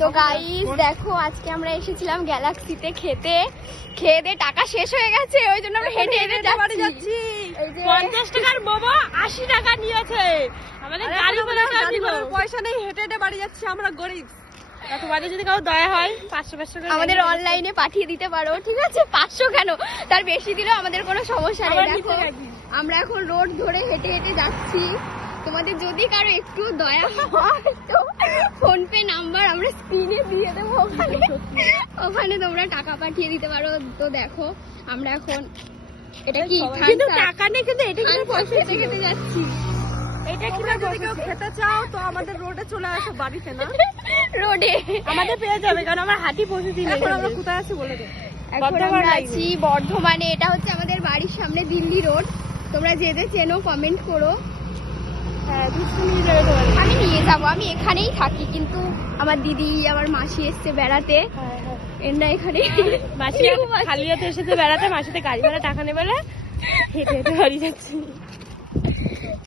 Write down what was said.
তো গাইস দেখো আজকে আমরা এসেছিলাম গ্যালাক্সিতে খেতে, খেয়ে দিয়ে টাকা শেষ হয়ে গেছে, ওই জন্য আমরা হেঁটে হেঁটে যাচ্ছি। 50 টাকার মোমো 80 টাকা নিয়েছে। আমাদের গাড়ি ভাড়ার পয়সা নেই, হেঁটে হেঁটে বাড়ি যাচ্ছি, আমরা গরিব। তোমাদের যদি কারো দয়া হয় 500 করে আমাদের অনলাইনে পাঠিয়ে দিতে পারো, ঠিক আছে? 500 কেন, তার বেশি দিলেও আমাদের কোনো সমস্যা নেই। দেখো আমরা এখন রোড ধরে হেঁটে হেঁটে যাচ্ছি। তোমাদের যদি কারো একটু দয়া হয় তো ফোন পে নাম্বার আমরা স্ক্রিনে দিয়ে দেবো, ওখানে তোমরা টাকা পাঠিয়ে দিতে পারো। তো দেখো আমরা এখন এটা কি কিন্তু টাকা নেই, কিন্তু এটা কি পয়সা খেতে খেতে যাচ্ছি। এটা কি যদি কেউ খেতে চাও তো আমাদের রোডে চলে আসো, বাড়িতে না রোডে আমাদের পেয়ে যাবে, কারণ আমরা হাঁটি পৌঁছেছি। এখন আমরা কোথায় আছি বলে দে। এখন আমরা আছি বর্ধমানে, এটা হচ্ছে আমাদের বাড়ির সামনে দিল্লি রোড। তোমরা যে যে চেনো কমেন্ট করো। হ্যাঁ ঘুরতে নিয়ে যাবে তোমাদের। আমি নিয়ে যাবো, আমি এখানেই থাকি, কিন্তু আমার দিদি আমার মাসি এসছে বেড়াতে, এরা এখানে মাসি খালি হাতে এসেছে বেড়াতে, মাসিতে গাড়ি ভাড়া টাকা নেবে, হেঁটে হেঁটে বাড়ি যাচ্ছি।